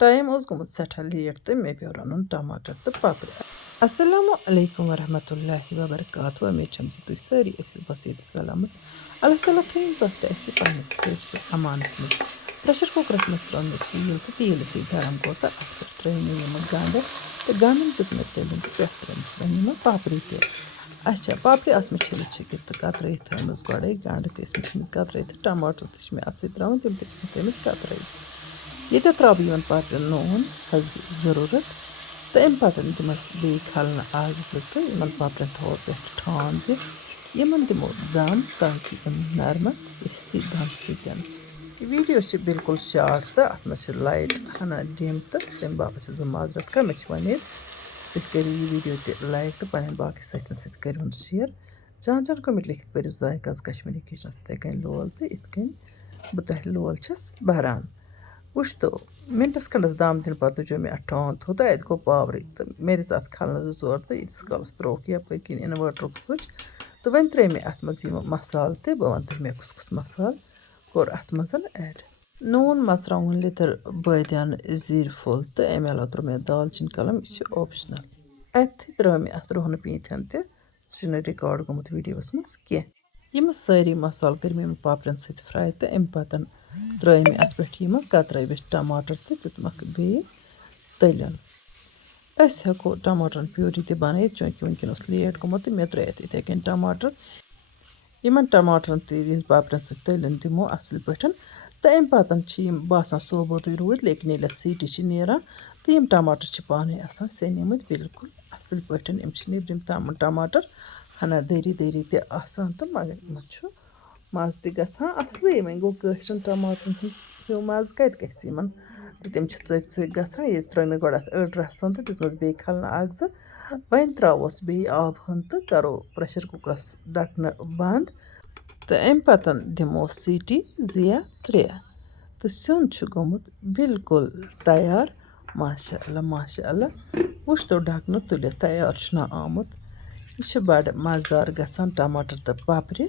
Time गोमुत सठा late तो मे पे run टमाटर तो पापड़। अस्सलामु अलैकुम वरहमतुल्लाहि वबरकातुहू। उम्मीद छम तुम सारी बसीत सलामत। अल्लाह ताला थीन तुम अमानस मज प्रेशर कुकरस मज त्रो मे तील तो तील यु गरम गो तो अत त्रे मे यम गंड तो गंडन दित मे तेलन तो पे त्रेमस वन पापड़ी ते। अच्छा पापड़ी मे छिलित छिकित तो कतरत थमस गोड़े गंड तो मे कतरत टमाटर तो अत त्रावन तम तमित कतरत ये त्राव पापड़ नून हसब ज़रूरत तो अम पत दिमस बे खलन आग तो इन पापड़न थो पे ठान इन दिमो दम ताकि नरम ती दम सतन। वीडियो बिल्कुल शार्ट तो अत मे लाइट हना डिम तो तम बाप माजरत कर मे वमेद करो ये वीडियो ते लाइक तो पे बाकी सतन करो शेयर जान जान कमेंट लिखित पर जायकाज कश्मीरी किचन इथे कन लोल तो इत बह तह लोल भरान वुच तो मिनटस खंडस दम दिन पे तुजो मे ठान थो तो अत गो पावर तो मे दिस अत खलन जो जोर तो ईतस कलस त्रोक यप किन इन्वर्टर स्विच तो वन त्रे मे अत मज मसाल तो बह वन तुम मे कुस कुस मसाल कोर अत मज ऐड। नून मरचांगन लितर बदियान जीर फुल तो अमे अलाव त्रो मे दालचीन कलम यह ऑप्शनल अत त्रो मे अत रोहन पीथन तह रिकॉर्ड गोमुत वीडियोस मज कह यम सारी मसाल कर मे पापड़न सत फ्राई तो अम पतन त्रे मे अत पे कतरवित टमाटर तो दितमक बे तलन हेको टमाटर प्यूरी तह बन चूँकि वनकन लेट गोमुत तो मे त्रे इथे कन टमाटर इन टमाटर तह पापड़न सत तलन दिमो असल पे तो अम पतन बासान सोबोत रूद लेकिन ये सीटी नेरान तो यम टमाटर पाने सेनिमत बिल्कुल असल पे नब्रम टमाटर हना दरी दरी तह तो मगर इन मज तह असल वन गो कशरन टमाटर हूँ मज कत गम तम चक चक ग ये त्रो मे गोड़ अत अड़ रसन तो दिसमस बे खलन अग वन त्रोस बे आब हन तो करो प्रेशर कुकरस ढकन बंद तो अम पतन दिमो सीटी 2 3 तो सन गोमुत बिल्कुल तैयार माशाअल्लाह माशाअल्लाह वुच तो ढकन तुल तैयार आमुत यह बड़ मज़ेदार गसान टमाटर तो पापड़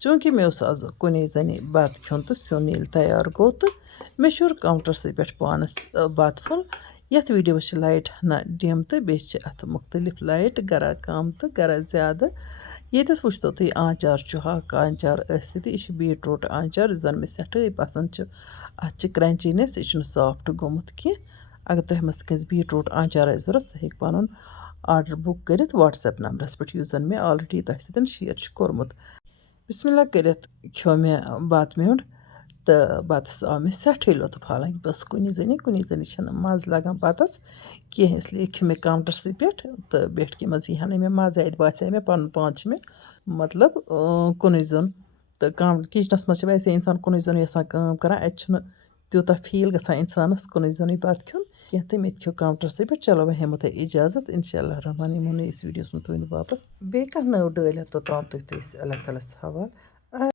चूँकि मे आज कुन जन बत खन तो सन ये तैयार गो तो मे शुर काउंटरस पे पानस बत फुल यथ वीडियो लाइट हना डिम तो बे अत मुख्तलिफ लाइट गरा कम तो गरा ज़्यादा ये वो तुम आचार हक आचार यह बीटरूट आचार जन मे सठे पसंद अत क्रंचीनेस यह सॉफ्ट गोमुत कह अगर तुम मस बीटरूट आचार जरूरत सह हे पन आर्डर बुक कर व्हाट्सएप नंबरस पे जन मे ऑलरेडी तह सत शेयर कोर्मुत बिस्मिल्लाह कर खो मे बत म्योंड तो बतस आव मे सठे लुत्फ हालांकि बस कुन जन मज़ लगान बतस कह इसलिए खो मे काउंटरस पे तो बेठक मज यह मे मज़ अत बासे मे पन पान मे मतलब कुन जन तो किचनस मज वैसे इंसान कुन जन यसान कर अत तूत फील गसान इंसानस कुन जन बत खन कह तो मे खो काउंटरस पे चलो वह हेमो तुम इजाज़त इंशाअल्लाह रहमान यमो नईस वीडियोस में तुंद बाप बे कह नव डल तो तान तुम अल्लाह ताला हवाल।